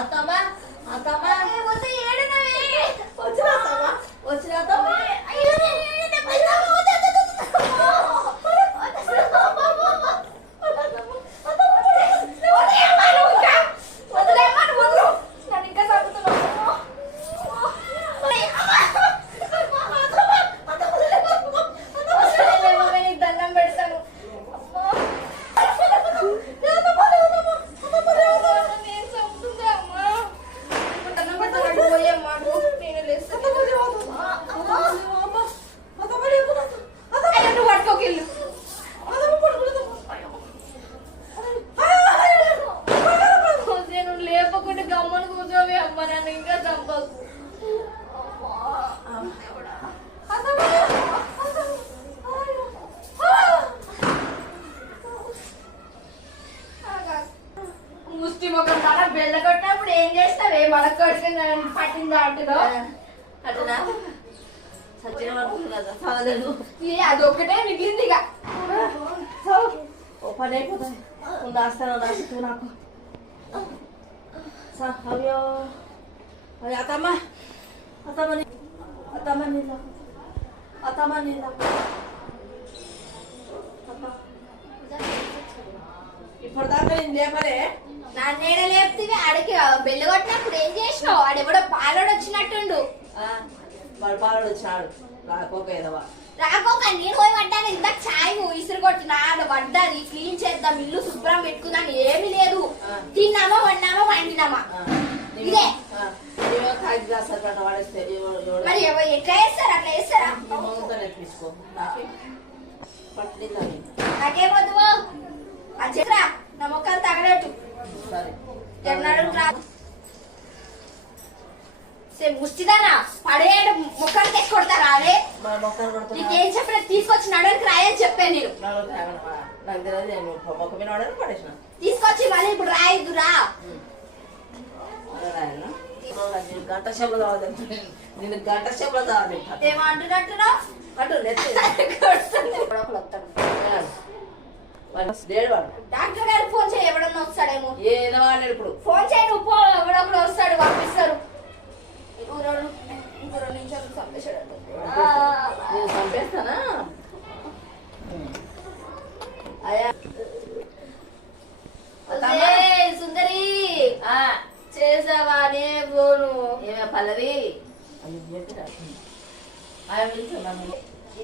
అత్తమ్మా అత్తమ్మా వచ్చిన అత్తమ్మా వచ్చిన అత్తమ్మా లేపకుండా గమ్మను కూర్చోవి అమ్మ నన్ను ఇంకా చంపకు. ముష్టి ముఖం తన బెల్ల కొట్టినప్పుడు ఏం చేస్తావే మడక కొట్టుకుని పట్టింది అటులో అటునా సచిన పడుతుంది కదా చదవలేదు. అది ఒక్కటే మిగిలింది ఇక ఓ పని అయిపోతుంది. దాస్తాను దాస్తూ నాకు అయ్యో అయ్యో అత్తమ్మ అత్తమ్మ అత్తమ్మ నీళ్ళ అత్తమ్మ నీళ్ళ ఇప్పటిదాకా నేను లేపలే. నన్నేడ లేపుతుంది అడిగి బెల్లు కొట్టినప్పుడు ఏం చేసినావు? ఆడెవడో పాలోడు వచ్చినట్టుండు. వాడు పాలోడు వచ్చినాడు రాకోక ఏదవా రాకోక నేను పోయి పడ్డాను. ఇంత చాయ్ ఇసురు కొట్టినా పడ్డది. క్లీన్ చేద్దాం ఇల్లు శుభ్రం పెట్టుకుందాం ఏమి లేదు. తిన్నామా వండామా వండినామా ఇదే. మరి ఎట్లా వేస్తారా? అట్లా వేస్తారా? నాకేమొద్దు అది చెప్పరా నా మొక్కలు తగలట్టు ముష్టిదానా పడేడు మొక్కలు తెచ్చి కొడతారా? అదే నీకేం చెప్పిన తీసుకొచ్చి నడవడానికి రాయని చెప్పాను నేను. తీసుకొచ్చి మళ్ళీ ఇప్పుడు రాయద్దురా. గంట సేపలు కావాలి నేను గంట సేపలు కావాలి. ఏమో అంటున్నట్టున్నా డాక్టర్ గారు ఫోన్ చేయి. ఎవడన్నా వస్తాడేమో. ఏదో వాడాడు ఇప్పుడు ఫోన్ చేయి నువ్వు. ఎవడొకడు వస్తాడు పంపిస్తారు. ఇంకో 2 నిమిషాలు చంపేశాడు. చంపేస్తానా సుందరి చేసావానే ఫోను. ఏమే పల్లవి ఆయన పిలుచున్నాము.